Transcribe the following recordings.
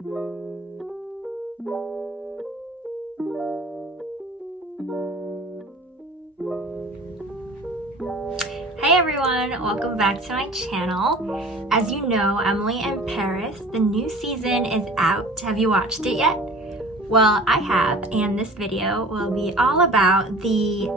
Hey everyone, welcome back to my channel. As you know, Emily in Paris, the new season is out. Have you watched it yet? Well, I have, and this video will be all about the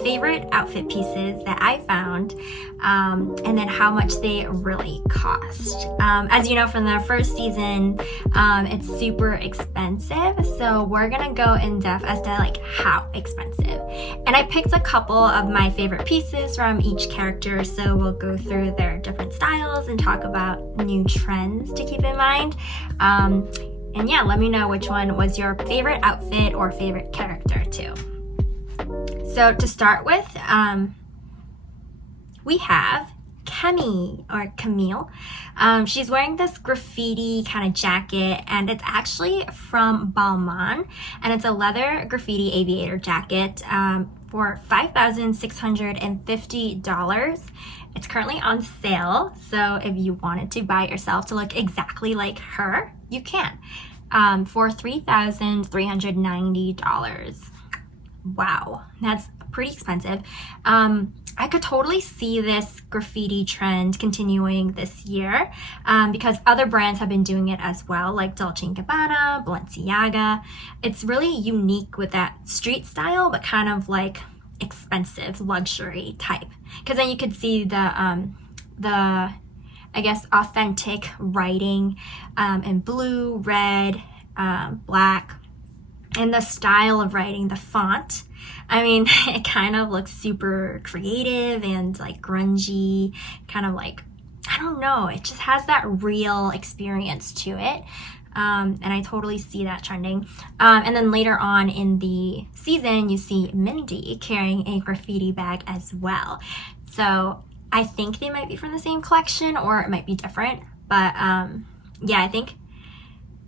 favorite outfit pieces that I found, and then how much they really cost. As you know from the first season, it's super expensive, so we're gonna go in depth as to like how expensive. And I picked a couple of my favorite pieces from each character, so we'll go through their different styles and talk about new trends to keep in mind. And yeah, let me know which one was your favorite outfit or favorite character too. So to start with, we have Camille or Camille. She's wearing this graffiti kind of jacket, and it's actually from Balmain, and it's a leather graffiti aviator jacket for $5,650. It's currently on sale, so if you wanted to buy it yourself to look exactly like her, you can, for $3,390. Wow, that's pretty expensive. I could totally see this graffiti trend continuing this year because other brands have been doing it as well, like Dolce & Gabbana, Balenciaga. It's really unique with that street style, but kind of like expensive luxury type, because then you could see the I guess authentic writing in blue, red, black, and the style of writing, the font. I mean, it kind of looks super creative and like grungy, kind of like, I don't know, it just has that real experience to it. And I totally see that trending. And then later on in the season, you see Mindy carrying a graffiti bag as well. So I think they might be from the same collection, or it might be different. But yeah, I think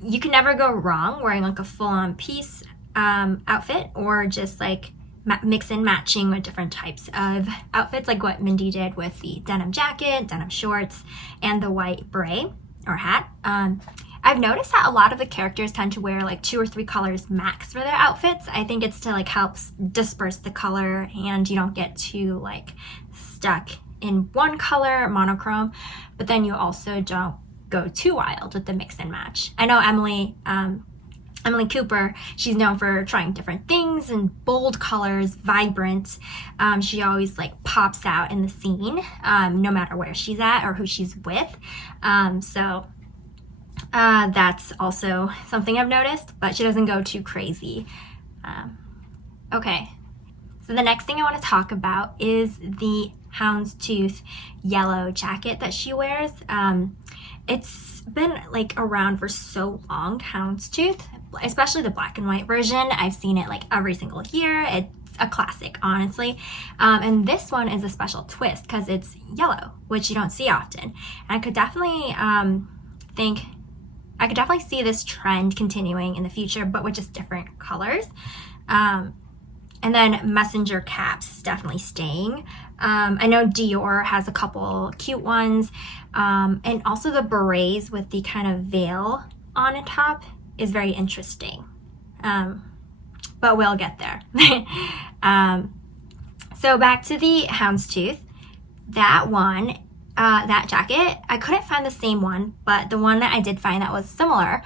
you can never go wrong wearing like a full-on piece outfit, or just like mix and matching with different types of outfits, like what Mindy did with the denim jacket, denim shorts, and the white beret or hat. I've noticed that a lot of the characters tend to wear like 2 or 3 colors max for their outfits. I think it's to like helps disperse the color, and you don't get too like stuck in one color, monochrome, but then you also don't go too wild with the mix and match. I know Emily Cooper, she's known for trying different things and bold colors, vibrant. She always like pops out in the scene, no matter where she's at or who she's with. So that's also something I've noticed, but she doesn't go too crazy. Okay, so the next thing I want to talk about is the houndstooth yellow jacket that she wears. It's been like around for so long, houndstooth, especially the black and white version. I've seen it like every single year. It's a classic, honestly. And this one is a special twist because it's yellow, which you don't see often. And I could definitely see this trend continuing in the future, but with just different colors. And then messenger caps definitely staying. I know Dior has a couple cute ones. And also the berets with the kind of veil on the top is very interesting. But we'll get there. So back to the houndstooth. That one, that jacket, I couldn't find the same one, but the one that I did find that was similar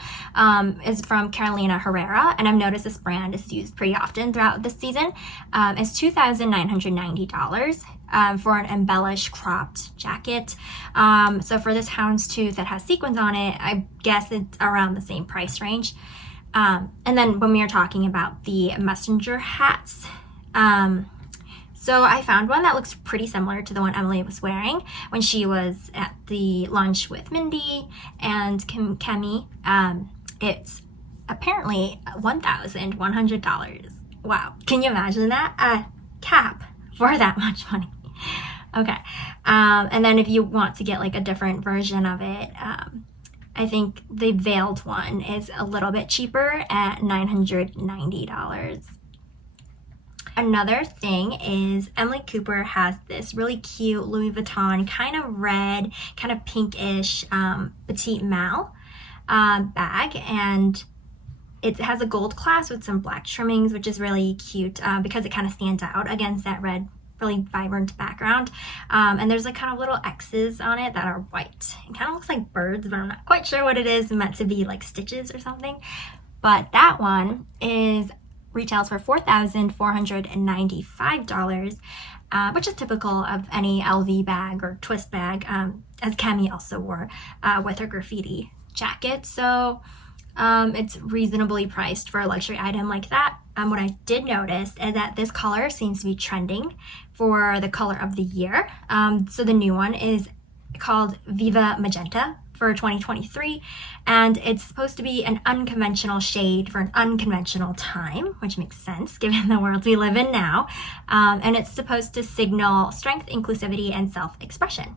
is from Carolina Herrera, and I've noticed this brand is used pretty often throughout this season. It's $2,990 for an embellished cropped jacket. So for this houndstooth that has sequins on it, I guess it's around the same price range. And then when we were talking about the messenger hats, so I found one that looks pretty similar to the one Emily was wearing when she was at the lunch with Mindy and Camille. It's apparently $1,100. Wow, can you imagine that? A cap for that much money. Okay, and then if you want to get like a different version of it, I think the veiled one is a little bit cheaper at $990. Another thing is Emily Cooper has this really cute Louis Vuitton kind of red, kind of pinkish petite mal. bag, and it has a gold clasp with some black trimmings, which is really cute because it kind of stands out against that red, really vibrant background. And there's like kind of little X's on it that are white. It kind of looks like birds, but I'm not quite sure what it is. It's meant to be like stitches or something. But that one retails for $4,495, which is typical of any LV bag or twist bag, as Camille also wore with her graffiti jacket. So it's reasonably priced for a luxury item like that. What I did notice is that this color seems to be trending for the color of the year. So the new one is called Viva Magenta for 2023, and it's supposed to be an unconventional shade for an unconventional time, which makes sense given the world we live in now. And it's supposed to signal strength, inclusivity, and self-expression.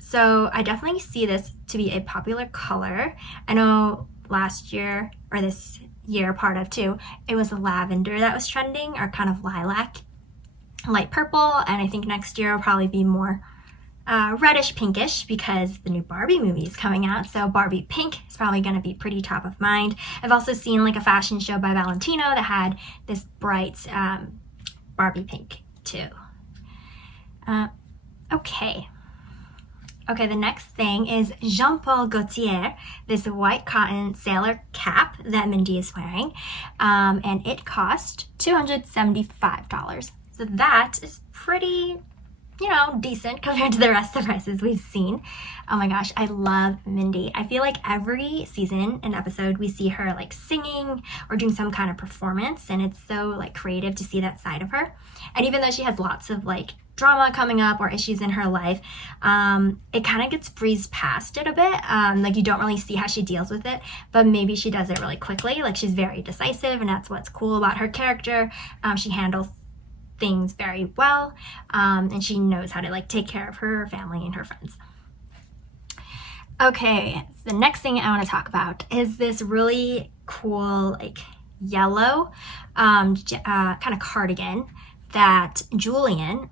So I definitely see this to be a popular color. I know last year, or this year, part of too, it was lavender that was trending, or kind of lilac, light purple, and I think next year will probably be more reddish pinkish because the new Barbie movie is coming out, so Barbie pink is probably going to be pretty top of mind. I've also seen like a fashion show by Valentino that had this bright Barbie pink too. Okay, the next thing is Jean Paul Gaultier, this white cotton sailor cap that Mindy is wearing, and it cost $275. So that is pretty, decent compared to the rest of the prices we've seen. Oh my gosh, I love Mindy. I feel like every season and episode we see her like singing or doing some kind of performance, and it's so like creative to see that side of her. And even though she has lots of like drama coming up or issues in her life, it kind of gets breezed past it a bit. Like you don't really see how she deals with it, but maybe she does it really quickly. Like she's very decisive, and that's what's cool about her character. She handles things very well, and she knows how to like take care of her family and her friends. Okay, the next thing I want to talk about is this really cool like yellow kind of cardigan that Julian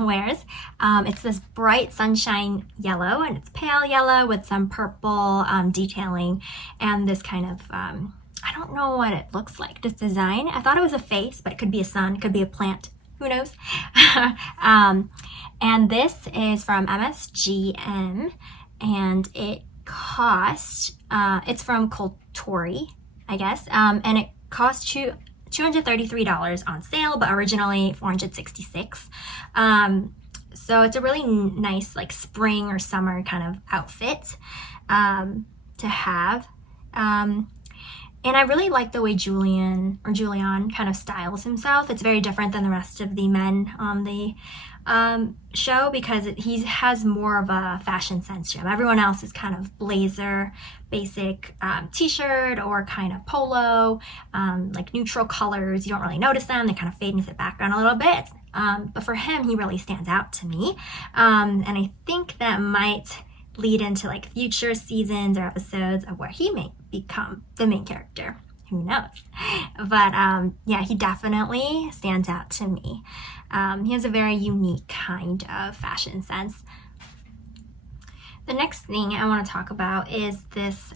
wears. It's this bright sunshine yellow, and it's pale yellow with some purple detailing, and this kind of I don't know what it looks like, this design. I thought it was a face, but it could be a sun, it could be a plant, who knows? And this is from MSGM, and it costs, it's from Kotori, I guess, and it costs $233 on sale, but originally $466. So it's a really nice like spring or summer kind of outfit to have. And I really like the way Julian kind of styles himself. It's very different than the rest of the men on the show because he has more of a fashion sense to him. Everyone else is kind of blazer, basic t-shirt, or kind of polo, like neutral colors. You don't really notice them. They kind of fade into the background a little bit. But for him, he really stands out to me. And I think that might lead into like future seasons or episodes of where he may become the main character. Who knows? But yeah, he definitely stands out to me. He has a very unique kind of fashion sense. The next thing I want to talk about is this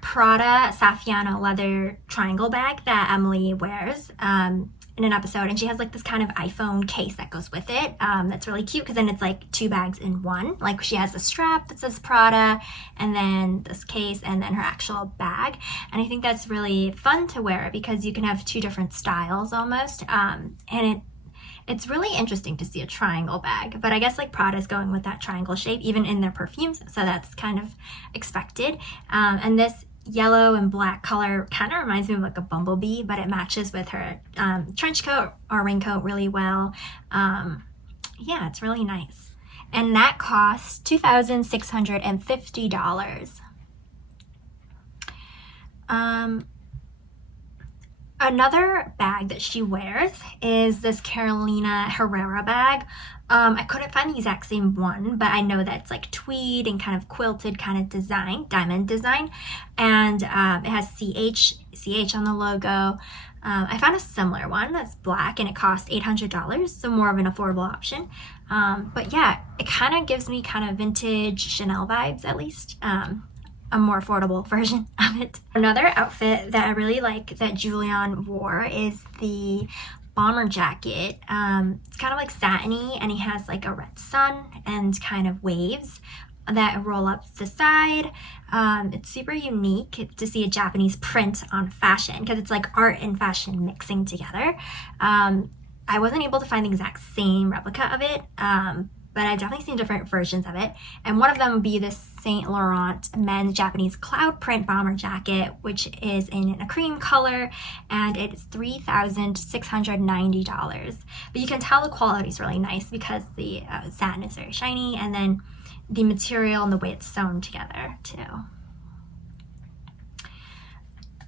Prada Saffiano leather triangle bag that Emily wears in an episode, and she has like this kind of iPhone case that goes with it. That's really cute because then it's like two bags in one. Like she has a strap that says Prada, and then this case, and then her actual bag. And I think that's really fun to wear because you can have two different styles almost. And it's really interesting to see a triangle bag, but I guess like Prada's going with that triangle shape even in their perfumes, so that's kind of expected. And this yellow and black color kind of reminds me of like a bumblebee, but it matches with her trench coat or raincoat really well. Yeah, it's really nice. And that costs $2,650. Another bag that she wears is this Carolina Herrera bag. I couldn't find the exact same one, but I know that it's like tweed and kind of quilted kind of design, diamond design. And it has CH on the logo. I found a similar one that's black and it costs $800, so more of an affordable option. But yeah, it kind of gives me kind of vintage Chanel vibes, at least. A more affordable version of it. Another outfit that I really like that Julian wore is the bomber jacket. It's kind of like satiny, and he has like a red sun and kind of waves that roll up the side. It's super unique to see a Japanese print on fashion because it's like art and fashion mixing together. I wasn't able to find the exact same replica of it, but I've definitely seen different versions of it. And one of them would be this Saint Laurent men's Japanese cloud print bomber jacket, which is in a cream color, and it's $3,690. But you can tell the quality is really nice because the satin is very shiny, and then the material and the way it's sewn together too.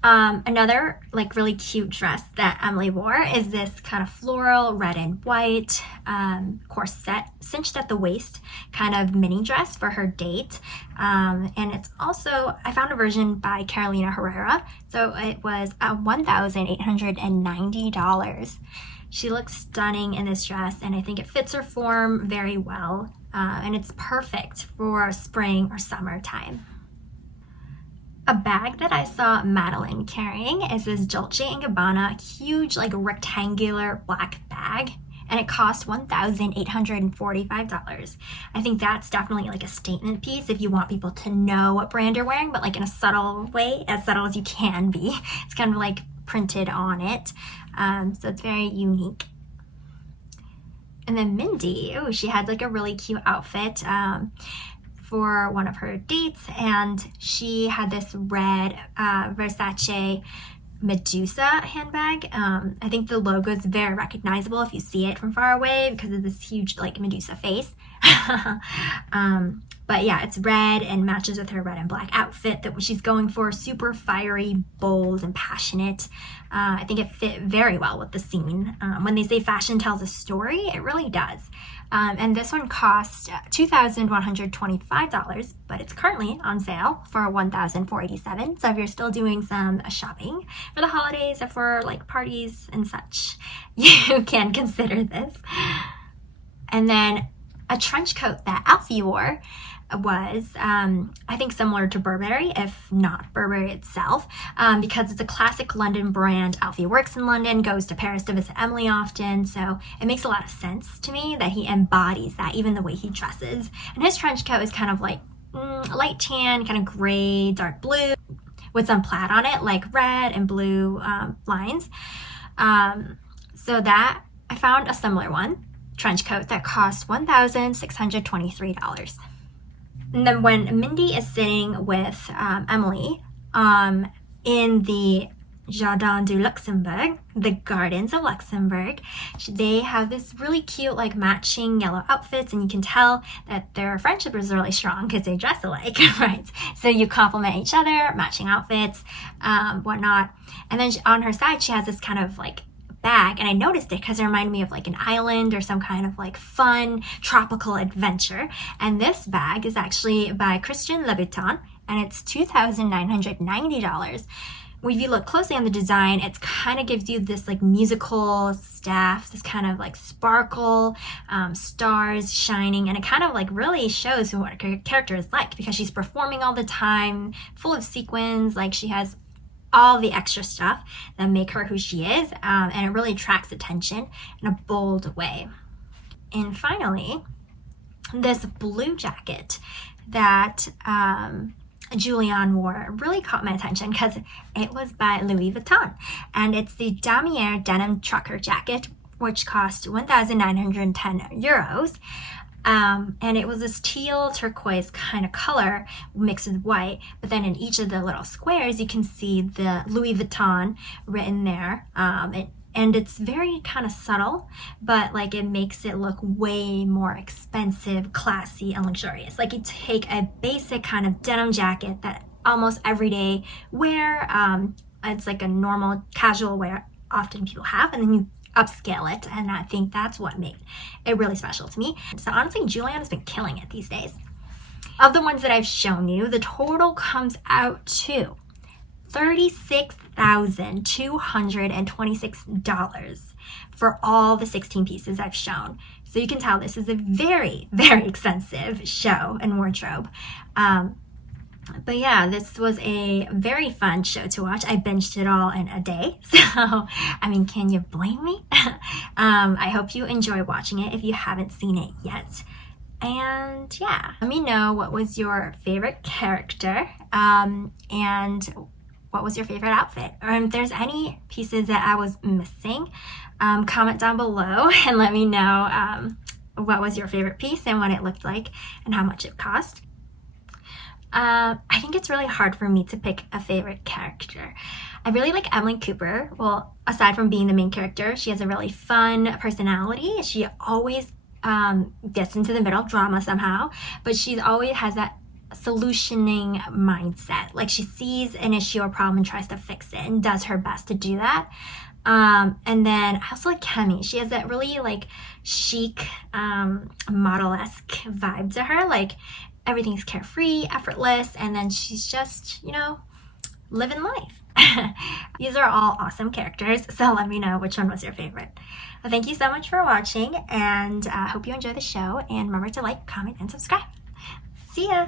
Another like really cute dress that Emily wore is this kind of floral red and white corset cinched at the waist kind of mini dress for her date. And it's also, I found a version by Carolina Herrera, so it was $1,890. She looks stunning in this dress, and I think it fits her form very well, and it's perfect for spring or summertime. A bag that I saw Madeline carrying is this Dolce & Gabbana huge like rectangular black bag, and it cost $1,845. I think that's definitely like a statement piece if you want people to know what brand you're wearing, but like in a subtle way, as subtle as you can be. It's kind of like printed on it, so it's very unique. And then Mindy, oh, she had like a really cute outfit for one of her dates, and she had this red Versace Medusa handbag. I think the logo is very recognizable if you see it from far away because of this huge like Medusa face. But yeah, it's red and matches with her red and black outfit that she's going for. Super fiery, bold, and passionate. I think it fit very well with the scene. When they say fashion tells a story, it really does. And this one cost $2,125, but it's currently on sale for $1,487. So if you're still doing some shopping for the holidays or for like parties and such, you can consider this. And then a trench coat that Alfie wore was, I think, similar to Burberry, if not Burberry itself, because it's a classic London brand. Alfie works in London, goes to Paris to visit Emily often, so it makes a lot of sense to me that he embodies that, even the way he dresses. And his trench coat is kind of like light tan, kind of gray, dark blue, with some plaid on it, like red and blue lines. So that, I found a similar one, trench coat, that cost $1,623. And then when Mindy is sitting with Emily in the Jardin du Luxembourg, the Gardens of Luxembourg, they have this really cute like matching yellow outfits, and you can tell that their friendship is really strong because they dress alike, right? So you complement each other, matching outfits, whatnot. And then on her side, she has this kind of like bag, and I noticed it because it reminded me of like an island or some kind of like fun tropical adventure. And this bag is actually by Christian Louboutin, and it's $2,990. If you look closely on the design, it kind of gives you this like musical staff, this kind of like sparkle, stars shining, and it kind of like really shows what her character is like because she's performing all the time, full of sequins, like she has all the extra stuff that make her who she is, and it really attracts attention in a bold way. And finally, this blue jacket that Julian wore really caught my attention because it was by Louis Vuitton, and it's the Damier denim trucker jacket, which cost €1,910. And it was this teal turquoise kind of color mixed with white, but then in each of the little squares you can see the Louis Vuitton written there, and it's very kind of subtle, but like it makes it look way more expensive, classy, and luxurious. Like you take a basic kind of denim jacket that almost everyday wear, it's like a normal casual wear often people have, and then you upscale it, and I think that's what made it really special to me. So honestly, Julian has been killing it these days. Of the ones that I've shown you, the total comes out to $36,226 for all the 16 pieces I've shown. So you can tell this is a very, very expensive show and wardrobe. But yeah, this was a very fun show to watch. I binged it all in a day. So, I mean, can you blame me? I hope you enjoy watching it if you haven't seen it yet. And yeah, let me know what was your favorite character and what was your favorite outfit, or if there's any pieces that I was missing. Comment down below and let me know what was your favorite piece and what it looked like and how much it cost. I think it's really hard for me to pick a favorite character. I really like Emily Cooper. Well, aside from being the main character, she has a really fun personality. She always gets into the middle of drama somehow, but she always has that solutioning mindset. Like, she sees an issue or problem and tries to fix it and does her best to do that. And then I also like Camille. She has that really like chic, model-esque vibe to her. Like, everything's carefree, effortless, and then she's just, you know, living life. These are all awesome characters, so let me know which one was your favorite. Well, thank you so much for watching, and I hope you enjoy the show, and remember to like, comment, and subscribe. See ya!